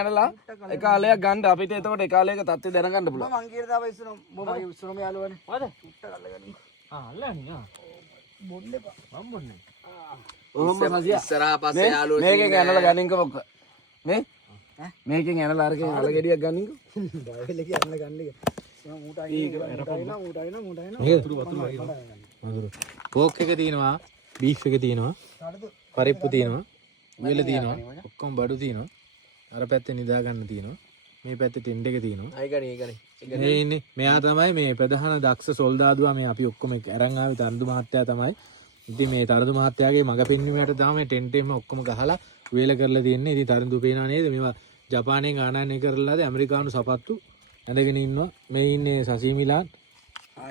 ඇනලා එක කාලයක් ගන්න අපිට එතකොට ඒ කාලයක තත්ත්වය දැනගන්න පුළුවන්. මං කියන දා ඉස්සර මගේ ඉස්සරම යාළුවනේ. මොකද? චුට්ටක් අල්ලගන්න. අල්ලන්නේ ආ. බොන්න එපා. මම බොන්නේ. ඔහොම සසියා. ඉස්සරහා පස්සේ යාළුවෝ මේකෙන් ඇනලා ගනින්කෝ මොක. මේ? මේකෙන් ඇනලා අරගෙන අල ගෙඩියක් ගනින්කෝ. බයල කියන්න ගන්න එක. මම මූටයි පෝක් එක තියෙනවා, බීෆ් එක තියෙනවා, පරිප්පු තියෙනවා, උයල තියෙනවා, ඔක්කොම බඩු තියෙනවා. අර පැත්තේ නිදා ගන්න තියෙනවා. මේ පැත්තේ ටෙන්ට් එක තියෙනවා. මේ ඉන්නේ මෙයා තමයි මේ ප්‍රධාන දක්ෂ සොල්දාදුවා මේ අපි ඔක්කොම අරන් ආවේ තරුදු මහත්තයා තමයි. ඉතින් මේ තරුදු මහත්තයාගේ මග පෙන්වීමට තමයි ටෙන්ට් එකම ඔක්කොම ගහලා වේල කරලා තියෙන්නේ. ඉතින් තරුදු පේනවා නේද? මේවා ජපානයෙන් ආනයනය කරලාද ඇමරිකානු සපත්තු ඇඳගෙන ඉන්නවා. මේ ඉන්නේ සසීමිලාන්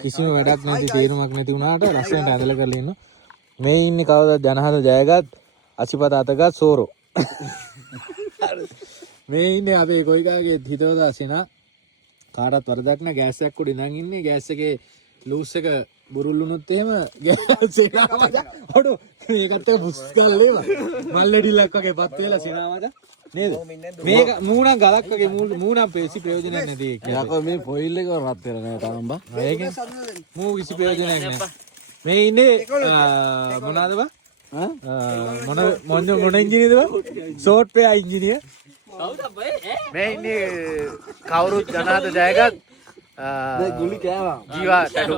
කිසිම වැඩක් නැති තේරුමක් නැති වුණාට ලස්සනට ඇඳලා කරලා ඉන්නවා. මේ ඉන්නේ කවදාවත් ජනහත ජයගත් අසිපත අතගත් සෝරෝ. මේ ඉන්නේ අපේ කොයිකාගේ හිතවතා සෙනා කාටවත් වරදක් නැහැ. ගෑස් එකක් උඩ ඉඳන් ඉන්නේ. ගෑස් එකේ ලූස් එක බුරුල් වුණොත් එහෙම ගෑස් එක ඔඩෝ මේකට පුස් ගාලා මල්ලෙඩිලක් වගේ පත් වෙලා සෙනාවද නේද? මේක මූණක් ගලක් වගේ මූණක් පෙසි ප්‍රයෝජනයක් නැති එක. යකෝ මේ ෆොයිල් එක රත් වෙලා නෑ තාම බා. ඒකෙන් මූ කිසි ප්‍රයෝජනයක් නැහැ. මේ ඉන්නේ මොනවාද බා? මොන එන්ජිනියර්ද බා? සෝෆ්ට්වෙයාර් එන්ජිනියර්. මේ ඉන්නේ කවුරුත් ජනහත ජයගත් ගුලි කෑවා. ජීවා ටැටු